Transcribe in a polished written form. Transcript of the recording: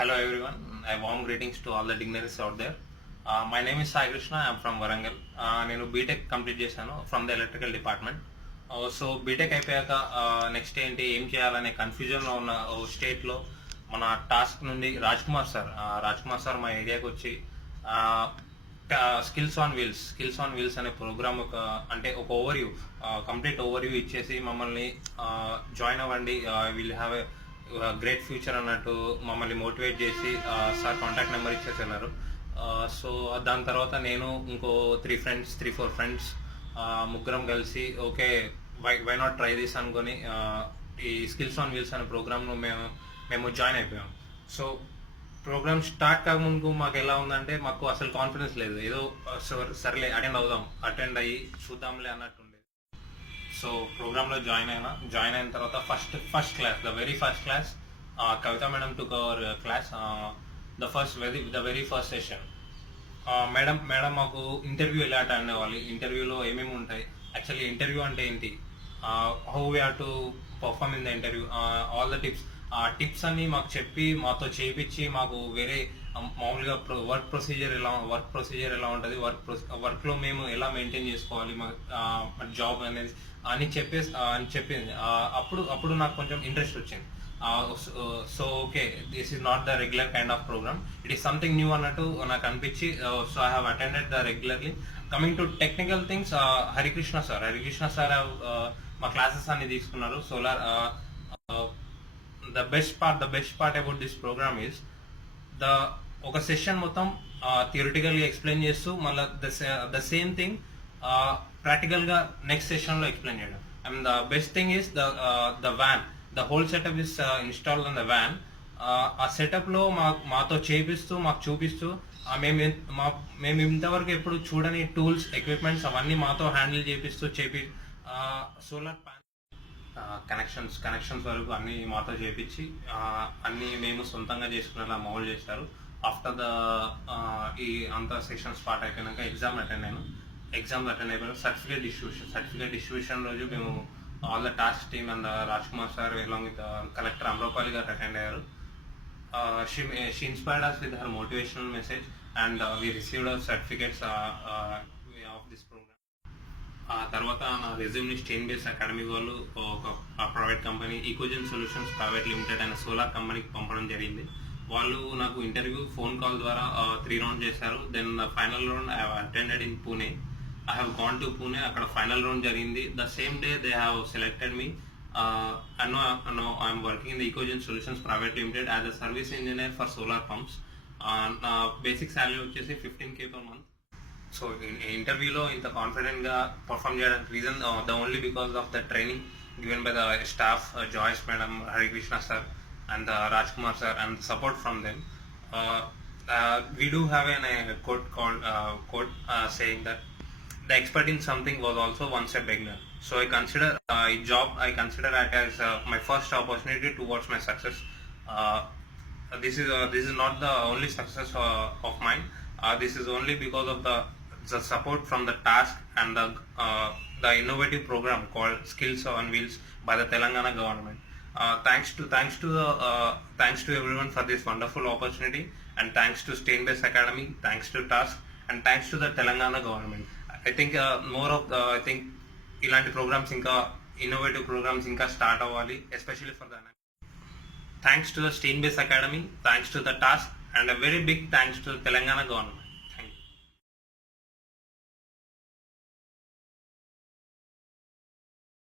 Hello everyone, a warm greetings to all the dignitaries out there. My name is Sai Krishna, I am from Warangal. నేను BTech complete చేశాను from the electrical department. So BTech అయిపోయాక next ఏంటి ఏం చేయాలనే కన్ఫ్యూజన్లో ఉన్న స్టేట్లో మన టాస్క్ నుండి రాజ్ కుమార్ సార్ మా ఏరియాకి వచ్చి స్కిల్స్ ఆన్ వీల్స్ అనే ప్రోగ్రామ్ ఒక ఓవర్వ్యూ కంప్లీట్ ఓవర్వ్యూ ఇచ్చేసి మమ్మల్ని జాయిన్ అవ్వండి, will have a great future అన్నట్టు మమ్మల్ని మోటివేట్ చేసి సార్ కాంటాక్ట్ నెంబర్ ఇచ్చేసి వెళ్ళారు. సో దాని తర్వాత నేను ఇంకో 3-4 ఫ్రెండ్స్ ముగ్గురం కలిసి okay why not try this అనుకొని ఈ స్కిల్స్ ఆన్ వీల్స్ అనే ప్రోగ్రామ్ను మేము జాయిన్ అయిపోయాం. సో ప్రోగ్రామ్ స్టార్ట్ కాకముందు మాకు ఎలా ఉందంటే మాకు అసలు కాన్ఫిడెన్స్ లేదు, ఏదో సర్లే అటెండ్ అయ్యి చూద్దాంలే అన్నట్టు. సో ప్రోగ్రామ్లో జాయిన్ అయిన తర్వాత first class, the very first class, Kavitha madam took our class, the very first session. Madam మాకు ఇంటర్వ్యూ ఎలా అటెండ్ అవ్వాలి, ఇంటర్వ్యూలో ఏమేమి ఉంటాయి, యాక్చువల్లీ ఇంటర్వ్యూ అంటే ఏంటి, how we have to perform in the interview, all the tips అన్ని మాకు చెప్పి మాతో చేయించి మాకు వేరే మామూలుగా వర్క్ ప్రొసీజర్ ఎలా ఉంటుంది, వర్క్లో మేము ఎలా మెయింటైన్ చేసుకోవాలి మా జాబ్ అనేది అని చెప్పింది. అప్పుడు నాకు కొంచెం ఇంట్రెస్ట్ వచ్చింది. So okay, this is not the regular kind of programme, it is something new అన్నట్టు నాకు అనిపించి so I have attended the regularly. Coming to technical things, Harikrishna sir మా క్లాసెస్ అన్ని తీసుకున్నారు. Solar the best part about this programme is ఒక session మొత్తం థియరిటికల్గా explain చేస్తూ మళ్ళీ ద సేమ్ థింగ్ ప్రాక్టికల్గా నెక్స్ట్ సెషన్లో ఎక్స్ప్లెయిన్ చేయడం. And the best thing is the van, the whole setup is installed on the van. ఆ సెటప్లో మాతో చేపిస్తూ మాకు చూపిస్తూ మేము ఇంతవరకు ఎప్పుడు చూడని టూల్స్, ఎక్విప్మెంట్స్ అవన్నీ మాతో హ్యాండిల్ చేపిస్తూ సోలార్ ప్యానల్ కనెక్షన్స్ వరకు అన్ని మాతో చేపించి అన్ని మేము సొంతంగా చేసుకునేలా మౌల్డ్ చేశారు. ఆఫ్టర్ ద ఈ అంత సెషన్ స్టార్ట్ అయిపోయినాక ఎగ్జామ్స్ అటెండ్ అయిపోయిన సర్టిఫికేట్ డిస్ట్రిబ్యూషన్ రోజు మేము all the task team and Raj Kumar sir along with collector Amrapali గారు అటెండ్ అయ్యారు. She inspired us with her motivational message and we received our certificates of this program. తర్వాత నా రెజ్యూమ్ని స్టెయిన్ బేస్ అకాడమీ వాళ్ళు ఒక private company Ecozen Solutions Private Limited అనే solar కంపెనీకి పంపడం జరిగింది. వాళ్ళు నాకు ఇంటర్వ్యూ ఫోన్ కాల్ ద్వారా 3 రౌండ్ చేశారు. Then final round I have attended in Pune. I have gone to Pune, అక్కడ ఫైనల్ రౌండ్ జరిగింది. The same day they have selected me. I'm working in the Ecozen Solutions Private Limited as a service engineer for solar pumps. నా basic salary వచ్చేసి 15K per month. So ఇంటర్వ్యూలో ఇంత కాన్ఫిడెంట్గా perform చేయడానికి reason the only because of the training given by the staff, Joyce madam, Harikrishna sir and Raj Kumar sir and the support from them. We do have a quote saying that the expert in something was also once a beginner. So I consider it as my first opportunity towards my success. This is not the only success of mine. This is only because of the support from the task and the innovative program called Skills on Wheels by the Telangana government. Thanks to everyone for this wonderful opportunity, and thanks to Stain Base Academy, thanks to TASK, and thanks to the Telangana government. I think ilanti programs inka innovative programs inka start avvali, especially for the thanks to the Stain Base Academy, thanks to the TASK, and a very big thanks to the Telangana government.